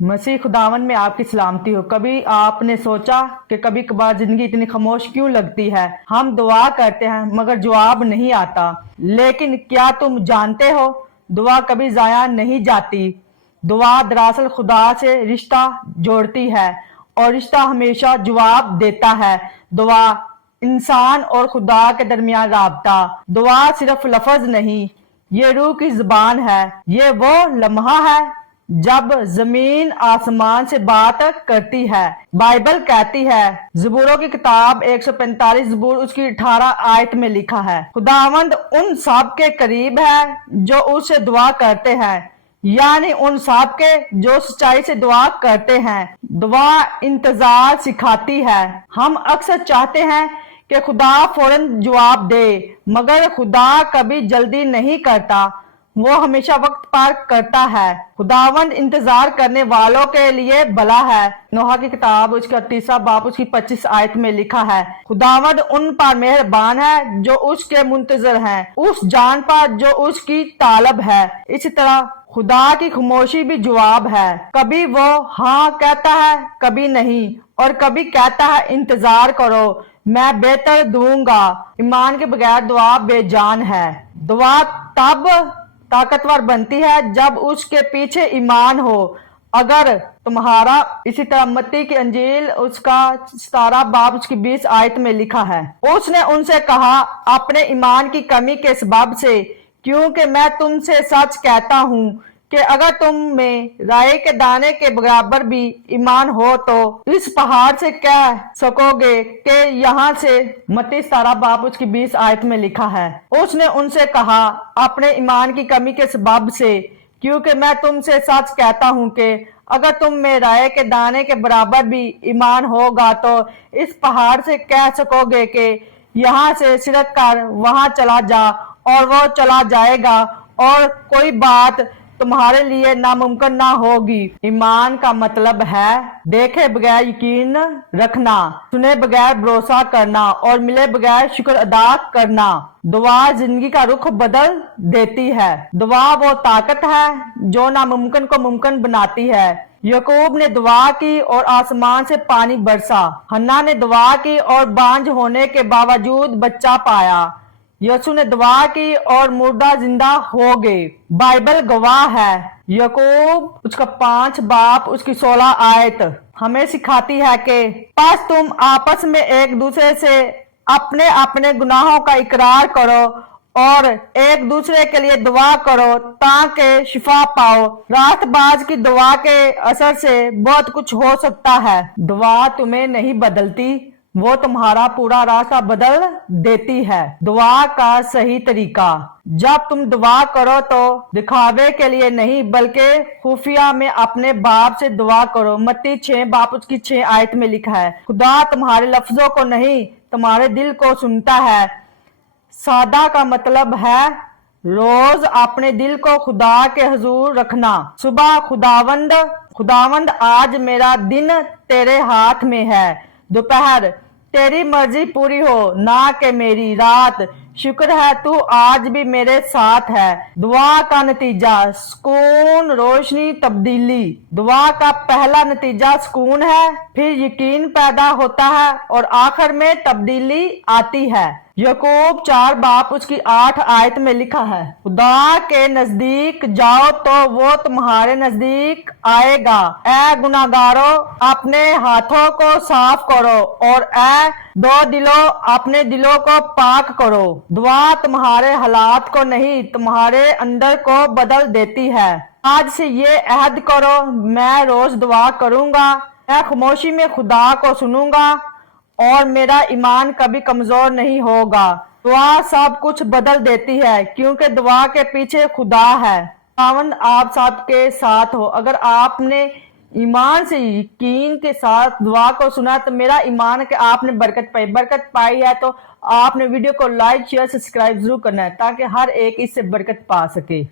मसीह खुदावन में आपकी सलामती हो। कभी आपने सोचा कि कभी कभार जिंदगी इतनी खामोश क्यों लगती है? हम दुआ करते हैं मगर जवाब नहीं आता। लेकिन क्या तुम जानते हो, दुआ कभी जाया नहीं जाती। दुआ दरअसल खुदा से रिश्ता जोड़ती है और रिश्ता हमेशा जवाब देता है। दुआ इंसान और खुदा के दरमियान राबता। दुआ सिर्फ लफ्ज नहीं, ये रूह की जुबान है। ये वो लम्हा है जब जमीन आसमान से बात करती है। बाइबल कहती है, ज़बूरों की किताब 145 ज़बूर उसकी 18 आयत में लिखा है, खुदावंद उन सब के करीब है जो उससे दुआ करते हैं, यानी उन सब के जो सच्चाई से दुआ करते हैं। दुआ इंतजार सिखाती है। हम अक्सर चाहते हैं कि खुदा फौरन जवाब दे, मगर खुदा कभी जल्दी नहीं करता। वो हमेशा वक्त पार करता है। खुदावंद इंतजार करने वालों के लिए भला है। नोहा की किताब उसका 38 बाब उसकी 25 आयत में लिखा है, खुदावंद उन पर मेहरबान है जो उसके मुंतजर हैं, उस जान पर जो उसकी तालब है। इसी तरह खुदा की खामोशी भी जवाब है। कभी वो हाँ कहता है, कभी नहीं, और कभी कहता है इंतजार करो, मैं बेहतर दूंगा। ईमान के बगैर दुआ बेजान है। दुआ तब ताकतवर बनती है जब उसके पीछे ईमान हो। अगर तुम्हारा, इसी तरह मत्ती की अंजील उसका 17 बाब उसकी 20 आयत में लिखा है, उसने उनसे कहा अपने ईमान की कमी के सबब से, क्योंकि मैं तुमसे सच कहता हूँ कि अगर तुम में राई के दाने के बराबर भी ईमान हो तो इस पहाड़ से कह सकोगे कि यहाँ से। मत्ती 17 बाब उसकी 20 आयत में लिखा है, उसने उनसे कहा अपने ईमान की कमी के सबब से, क्योंकि मैं तुमसे सच कहता हूँ कि अगर तुम में राई के दाने के बराबर भी ईमान होगा तो इस पहाड़ से कह सकोगे कि यहाँ से सिरक कर वहां चला जा, और वो चला जाएगा, और कोई बात तुम्हारे लिए नामुमकिन ना होगी। ईमान का मतलब है देखे बगैर यकीन रखना, सुने बगैर भरोसा करना, और मिले बगैर शुक्र अदा करना। दुआ जिंदगी का रुख बदल देती है। दुआ वो ताकत है जो नामुमकिन को मुमकिन बनाती है। याकूब ने दुआ की और आसमान से पानी बरसा। हन्ना ने दुआ की और बांझ होने के बावजूद बच्चा पाया। यसु ने दुआ की और मुर्दा जिंदा हो गए। बाइबल गवाह है। याकूब उसका 5 बाब उसकी 16 आयत हमें सिखाती है कि बस तुम आपस में एक दूसरे से अपने अपने गुनाहों का इकरार करो और एक दूसरे के लिए दुआ करो ताकि शिफा पाओ। रातबाज की दुआ के असर से बहुत कुछ हो सकता है। दुआ तुम्हें नहीं बदलती, वो तुम्हारा पूरा रास्ता बदल देती है। दुआ का सही तरीका, जब तुम दुआ करो तो दिखावे के लिए नहीं बल्कि खुफिया में अपने बाप से दुआ करो। मत्ती 6 बाप उसकी 6 आयत में लिखा है, खुदा तुम्हारे लफ्जों को नहीं तुम्हारे दिल को सुनता है। सादा का मतलब है रोज अपने दिल को खुदा के हुजूर रखना। सुबह खुदावंद आज मेरा दिन तेरे हाथ में है। दोपहर तेरी मर्जी पूरी हो ना कि मेरी। रात शुक्र है तू आज भी मेरे साथ है। दुआ का नतीजा सुकून, रोशनी, तब्दीली। दुआ का पहला नतीजा सुकून है, फिर यकीन पैदा होता है और आखिर में तब्दीली आती है। याकूब 4 बाप उसकी 8 आयत में लिखा है, खुदा के नजदीक जाओ तो वो तुम्हारे नजदीक आएगा। ऐ गुनाहगारों अपने हाथों को साफ करो और ऐ दो दिलों अपने दिलों को पाक करो। दुआ तुम्हारे हालात को नहीं तुम्हारे अंदर को बदल देती है। आज से ये अहद करो, मैं रोज दुआ करूंगा, मैं खामोशी में खुदा को सुनूंगा और मेरा ईमान कभी कमजोर नहीं होगा। दुआ सब कुछ बदल देती है क्योंकि दुआ के पीछे खुदा है। खुदावंद आप सबके साथ हो। अगर आपने ईमान से यकीन के साथ दुआ को सुना तो मेरा ईमान है कि आपने बरकत पाई है। तो आपने वीडियो को लाइक शेयर सब्सक्राइब जरूर करना है ताकि हर एक इससे बरकत पा सके।